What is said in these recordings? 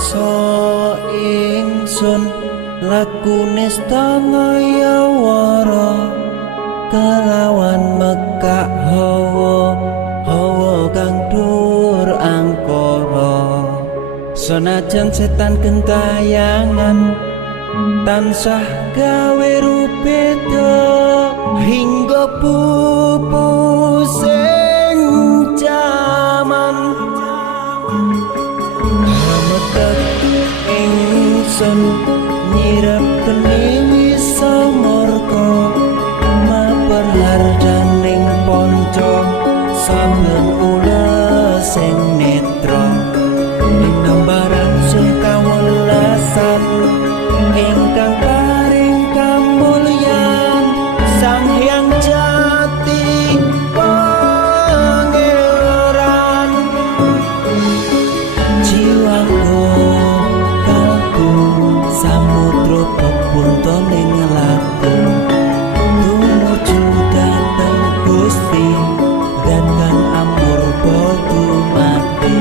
mangsa ingsun lakune stangaya wara kelawan mekak hawa kang dur angkara senajan setan gentayangan tansah gawe rupeda hingga pupusing jaman hameteku ingsun nyirep kene wisa murka maperhardaning ponco samben ules sing netra ing gambaran sing kawelasan ingkang paring kamulyan Sang Hyang Jati Pangeran jiwaku kalbu samudra pepuntaning laku tumuju dhateng Gusti dan kang amur bodu mati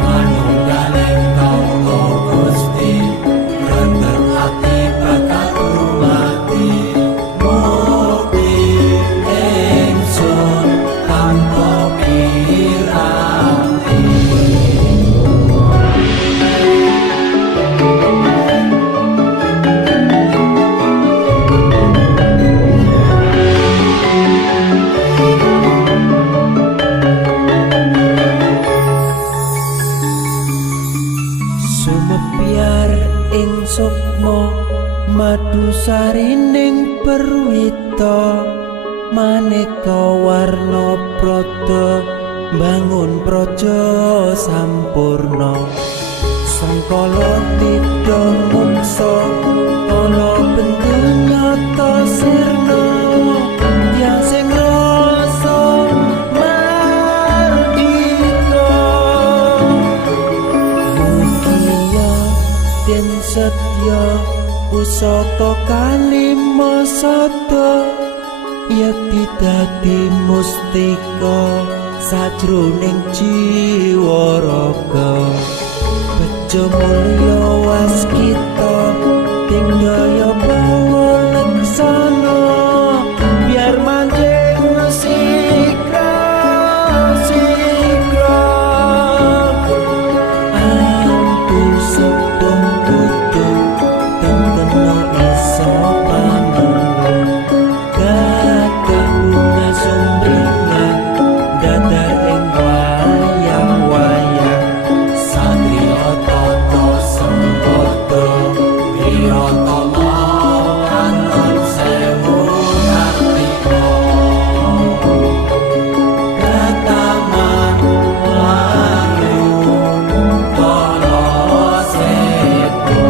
manunggaling kaula Gusti rentet ati bakal mati mukti ingsun tanpa piranti sumebyar ing sukma madu sarining perwita maneka warna prada bangun praja sampurna sangkala tidha mungsa ana bentuk nyata sirna yang sing rasa mardika mugia den setya pusaka kalima sada yekti dadi mustika sajroning jiwa raga bejo mulya waskita dingaya pangalaksana biar manjing sikra ampun sedeng tutup tengkena iso panulung gagah bunga sumbringan dadar ing wayang-wayang satria tata sempata wirata katon sewu kartika kataman layu para sepo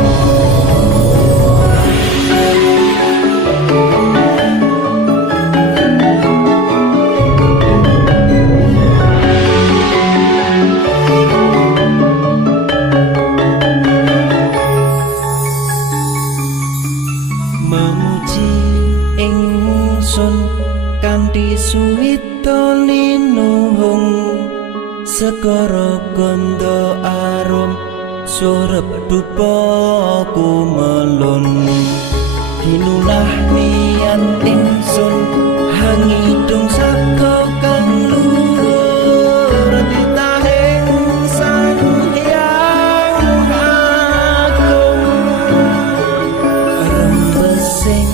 memuji ingsun kanthi suwita linuhung segara ganda arum surep dupa kumelun kinunah niat ingsun hangidung saka kang luhur titahing Sang Hyang Agung rembesing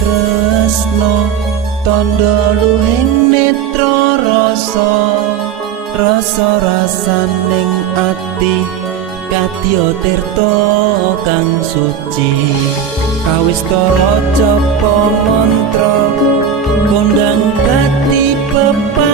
tresno tandha luhing netra rasa-rasaning ati kadya tirta kang suci kawistara japa mantra kondang gati pepa